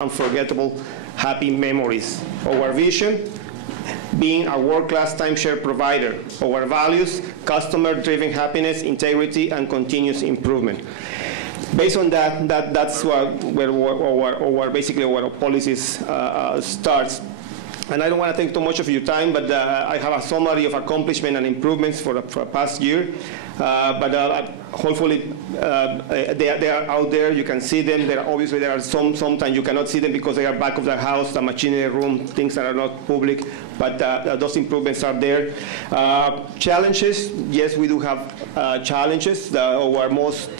unforgettable, happy memories. Our vision, being a world-class timeshare provider. Our values, customer-driven happiness, integrity, and continuous improvement. Based on that's where basically our policies starts. And I don't want to take too much of your time, but I have a summary of accomplishment and improvements for the past year. Hopefully they are out there. You can see them. Obviously there are sometimes you cannot see them because they are back of the house, the machinery room, things that are not public. But those improvements are there. Challenges, yes, we do have challenges. Our most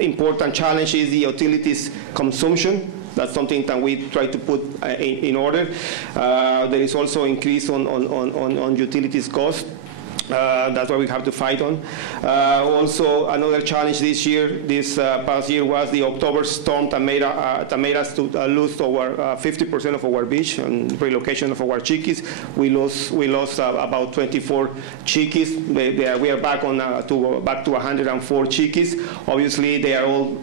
important challenge is the utilities consumption. That's something that we try to put in order. There is also increase on utilities cost. That's what we have to fight on. Also, another challenge this past year was the October storm that made us to lose over 50% of our beach and relocation of our chiquis. We lost about 24 chiquis. We are back to 104 chiquis. Obviously, they are all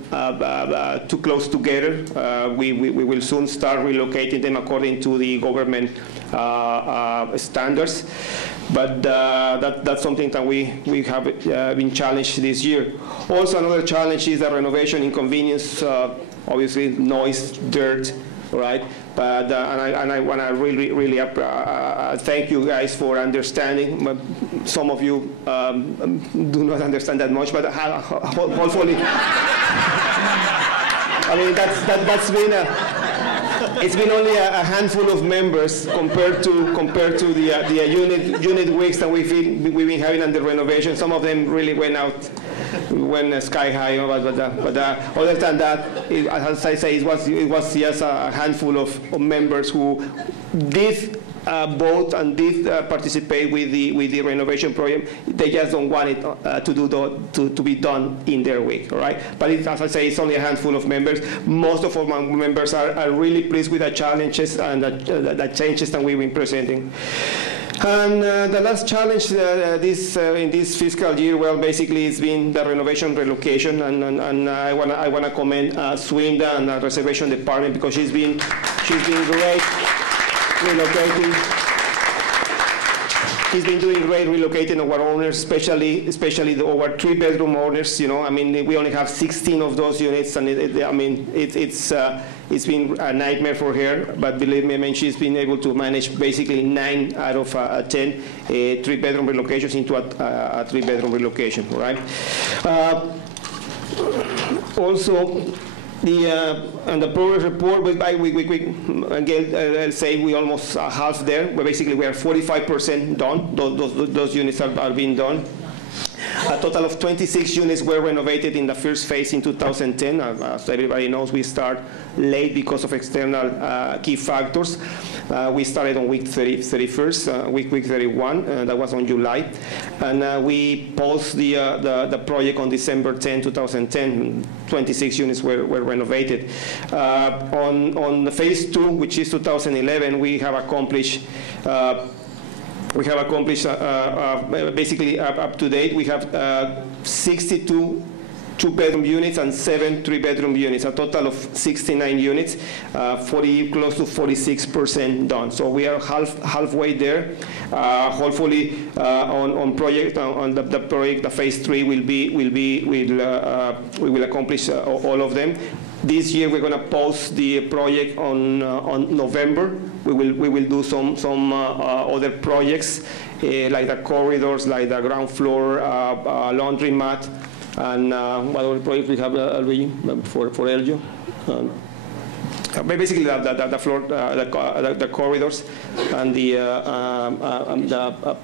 too close together. We will soon start relocating them according to the government standards. But that's something that we have been challenged this year. Also, another challenge is the renovation inconvenience, obviously noise, dirt, right? But and I want to really thank you guys for understanding. Some of you do not understand that much, but hopefully, I mean that's been it's been only a handful of members compared to the unit weeks that we've been having under renovation. Some of them really went sky high. But other than that, as I say, it was just a handful of members who did vote and did participate with the renovation program. They just don't want it to be done in their week, right? But as I say, it's only a handful of members. Most of our members are really pleased with the challenges and the changes that we've been presenting. And the last challenge in this fiscal year, well, basically it's been the renovation relocation, and I wanna commend Swinda and the reservation department because she's been great. Relocating. He's been doing great relocating our owners, especially our 3-bedroom owners. You know, I mean, we only have 16 of those units, and it's been a nightmare for her. But believe me, I mean, she's been able to manage basically 9 out of 10 3-bedroom relocations into a 3-bedroom relocation, right? Also. And the progress report, again, I'll say we almost half there. But basically, we are 45% done. Those units are being done. A total of 26 units were renovated in the first phase in 2010. As everybody knows, we start late because of external key factors. We started on week 31st, week 31. That was on July, and we paused the project on December 10, 2010. 26 units were renovated. On the phase 2, which is 2011, we have accomplished. Basically up to date, we have 62 2-bedroom units and 7 3-bedroom units, a total of 69 units, close to 46% done. So we are halfway there. Hopefully, on the project, the phase 3 we will accomplish all of them. This year we're going to post the project on November. We will do some other projects like the corridors, like the ground floor laundromat, and what other projects we have for Elgio. Basically the floor, the corridors, and the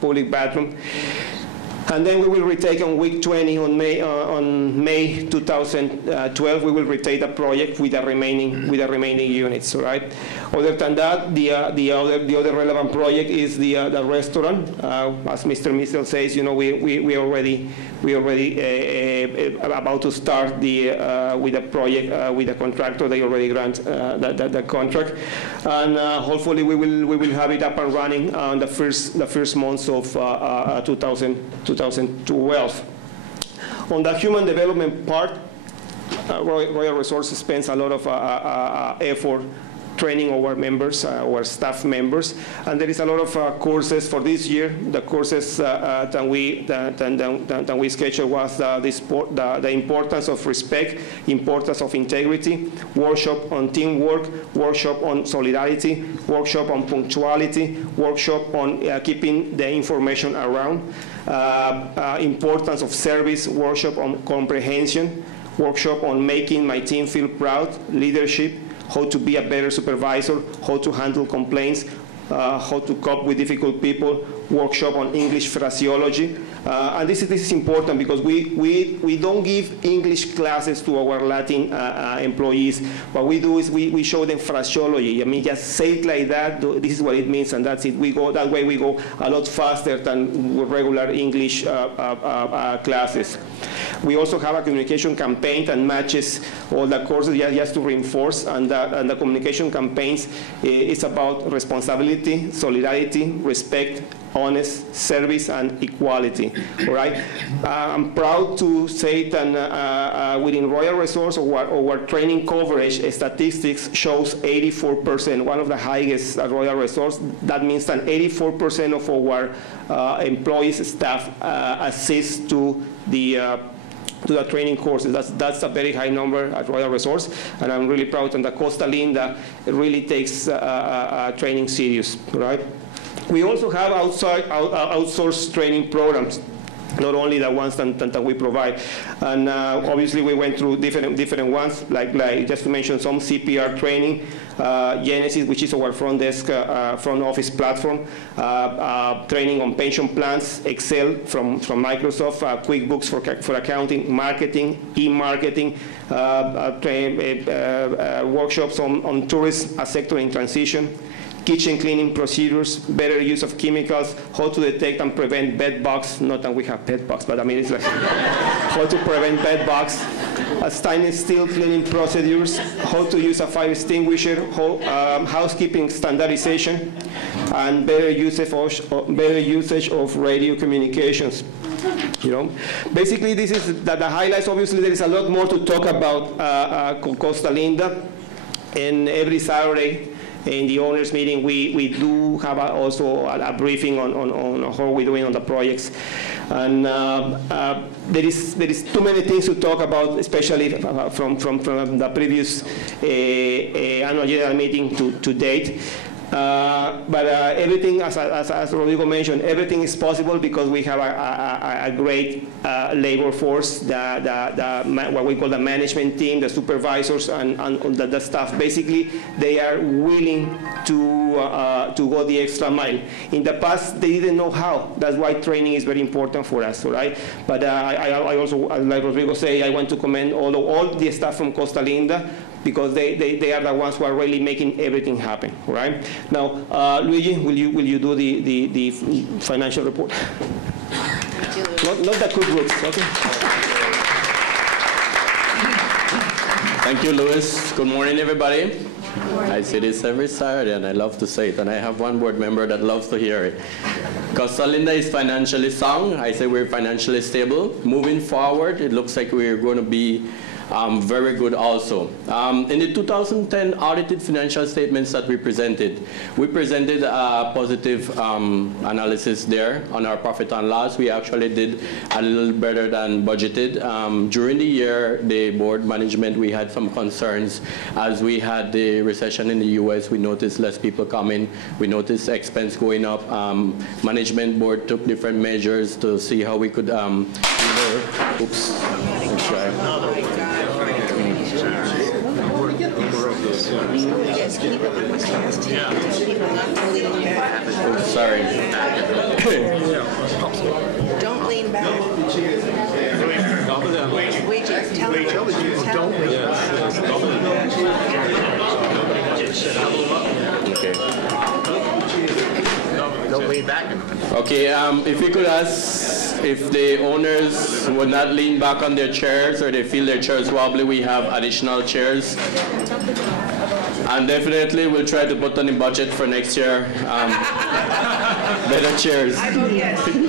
public bathroom. And then we will retake on week 20 on May 2012. We will retake the project with the remaining units. All right. Other than that, the other relevant project is the restaurant. As Mr. Mitchell says, you know, we already about to start with the project with the contractor. They already grant the contract, and hopefully we will have it up and running on the first months of 2012. On the human development part, Royal Resources spends a lot of effort training our members, our staff members, and there is a lot of courses for this year. The courses that we scheduled was the importance of respect, importance of integrity, workshop on teamwork, workshop on solidarity, workshop on punctuality, workshop on keeping the information around, importance of service, workshop on comprehension, workshop on making my team feel proud, leadership, how to be a better supervisor, how to handle complaints, how to cope with difficult people, workshop on English phraseology. And this is important because we don't give English classes to our Latin employees. What we do is we show them phraseology. I mean, just say it like that, this is what it means, and that's it. That way we go a lot faster than regular English classes. We also have a communication campaign that matches all the courses just to reinforce, and the communication campaigns is about responsibility, solidarity, respect, honest service, and equality. All right. I'm proud to say that within Royal Resource, our training coverage statistics shows 84%, one of the highest at Royal Resource. That means that 84% of our employees, staff, assist to the training courses. That's a very high number at Royal Resource, and I'm really proud. And the Costa Linda really takes training serious, right? We also have outsourced training programs, not only the ones that we provide. And obviously we went through different ones, like just to mention some CPR training, Genesis, which is our front desk, front office platform, training on pension plans, Excel from Microsoft, QuickBooks for accounting, marketing, e-marketing, workshops on tourism, a sector in transition, kitchen cleaning procedures, better use of chemicals, how to detect and prevent bed bugs. Not that we have bed bugs, but I mean, it's like how to prevent bed bugs, stainless steel cleaning procedures, how to use a fire extinguisher, housekeeping standardization, and better usage of radio communications. You know, basically, this is the highlights. Obviously, there is a lot more to talk about Costa Linda, and every Saturday in the owners meeting, we do have also a briefing on how we're doing on the projects. And there is too many things to talk about, especially from the previous annual general meeting to date. But everything, as Rodrigo mentioned, everything is possible because we have a great labor force, what we call the management team, the supervisors, and the staff. Basically, they are willing to go the extra mile. In the past, they didn't know how. That's why training is very important for us, right? But I also, like Rodrigo say, I want to commend all the staff from Costa Linda, because they are the ones who are really making everything happen, right? Now, Luigi, will you do the financial report? Not the good looks, okay? Thank you, Luis. Good morning, everybody. I say this every Saturday, and I love to say it, and I have one board member that loves to hear it. Costa Linda is financially sound. I say we're financially stable. Moving forward, it looks like we're going to be very good also. In the 2010 audited financial statements that we presented a positive analysis there on our profit and loss. We actually did a little better than budgeted. During the year, the board management, we had some concerns. As we had the recession in the US, we noticed less people coming. We noticed expense going up. Management board took different measures to see how we could oops. Let's try. Oh, sorry. Don't lean back. Don't lean back. Okay, if you could ask if the owners would not lean back on their chairs or they feel their chairs wobbly, we have additional chairs. And definitely we'll try to put on the budget for next year. Better chairs. I vote yes. Do you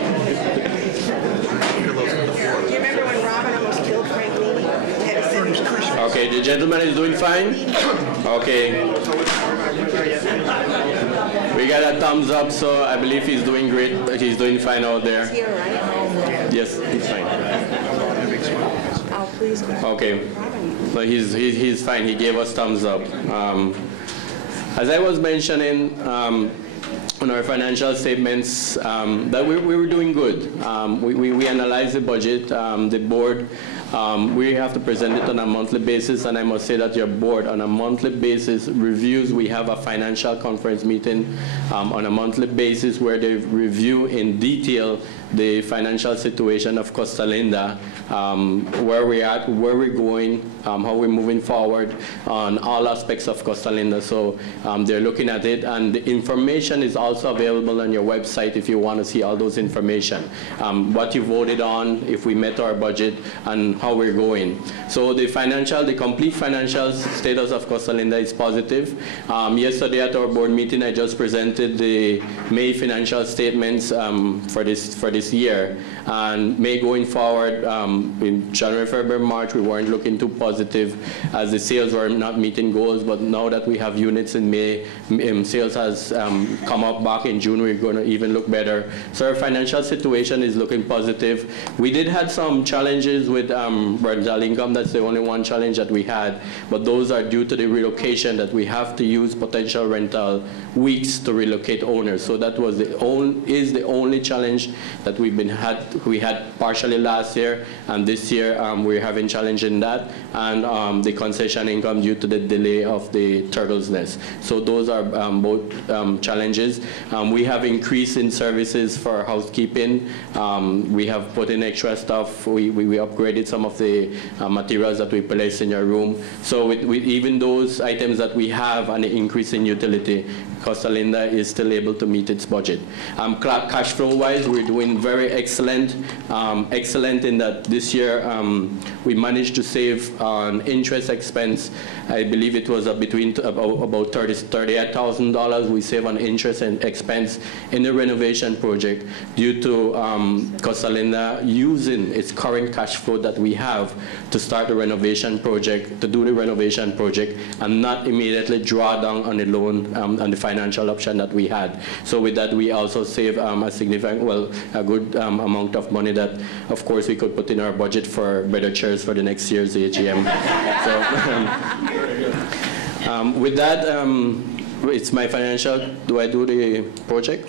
remember when Robin almost killed Frank Leedy? the gentleman is doing fine? Okay. We got a thumbs up, so I believe he's doing great. He's doing fine out there. Here, right? Yes, he's fine. Oh, please. Okay. So he's fine. He gave us thumbs up. As I was mentioning, on our financial statements, that we were doing good. We analyzed the budget. The board, we have to present it on a monthly basis, and I must say that your board on a monthly basis reviews. We have a financial conference meeting on a monthly basis where they review in detail the financial situation of Costa Linda, where we're at, where we're going, how we're moving forward on all aspects of Costa Linda. So they're looking at it, and the information is also available on your website if you want to see all those information. What you voted on, if we met our budget, and how we're going. So the complete financial status of Costa Linda is positive. Yesterday at our board meeting, I just presented the May financial statements for this year, and May going forward, in January, February, March, we weren't looking too positive as the sales were not meeting goals, but now that we have units in May, sales has come up back in June, we're going to even look better. So our financial situation is looking positive. We did have some challenges with rental income. That's the only one challenge that we had, but those are due to the relocation that we have to use potential rental weeks to relocate owners. So that was the only challenge that we had partially last year, and this year we're having challenge in that, and the concession income due to the delay of the turtle's nest. So those are both challenges. We have increase in services for housekeeping. We have put in extra stuff. We upgraded some of the materials that we place in your room. So with even those items that we have and the increase in utility, Costa Linda is still able to meet its budget. Cash flow wise, we're doing very excellent. Excellent in that this year we managed to save on interest expense. I believe it was between about $38,000 we save on interest and expense in the renovation project due to Costa Linda using its current cash flow that we have to start the renovation project, to do the renovation project, and not immediately draw down on the loan and the financial option that we had. So with that, we also save a significant, a good amount of money that, of course, we could put in our budget for better chairs for the next year's AGM. So with that, it's my financial. Do I do the project?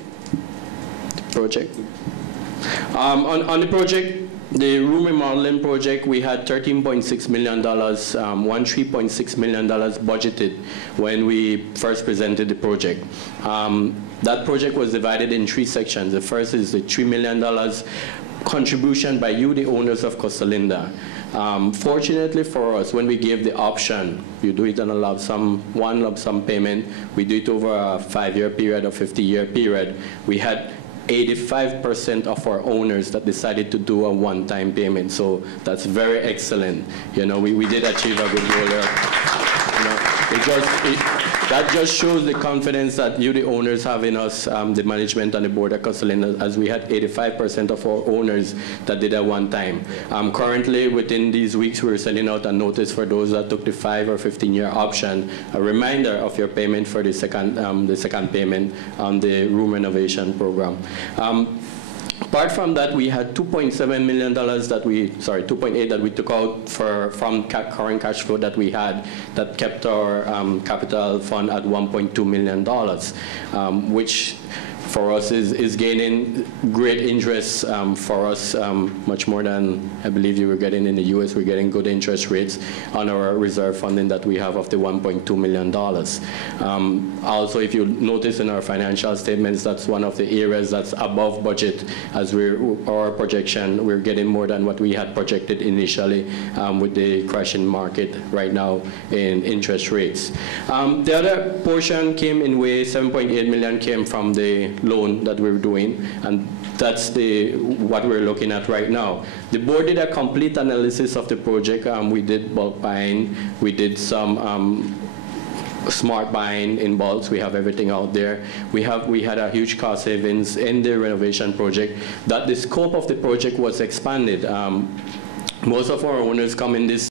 On the project, the room remodeling project, we had $13.6 million, $13.6 million budgeted when we first presented the project. That project was divided in 3 sections. The first is the $3 million contribution by you, the owners of Costa Linda. Fortunately for us, when we gave the option, you do it on a one lump sum payment, we do it over a 5-year period or 50-year period, we had 85% of our owners that decided to do a one-time payment. So that's very excellent. You know, we did achieve a good goal there. You know, that just shows the confidence that you, the owners, have in us, the management and the board at Costa Linda, as we had 85% of our owners that did at one time. Currently, within these weeks, we're sending out a notice for those that took the 5 or 15-year option, a reminder of your payment for the second payment on the room renovation program. Apart from that, we had $2.7 million $2.8 that we took out from current cash flow that we had that kept our capital fund at $1.2 million, which for us is gaining great interest for us, much more than I believe you were getting in the US. We're getting good interest rates on our reserve funding that we have of the $1.2 million. Also, if you notice in our financial statements, that's one of the areas that's above budget. As our projection, we're getting more than what we had projected initially with the crashing market right now in interest rates. The other portion came in way, $7.8 million came from the loan that we're doing, and that's what we're looking at right now. The board did a complete analysis of the project. We did bulk buying, we did some smart buying in bulks. We have everything out there. We had a huge cost savings in the renovation project. That the scope of the project was expanded. Most of our owners come in this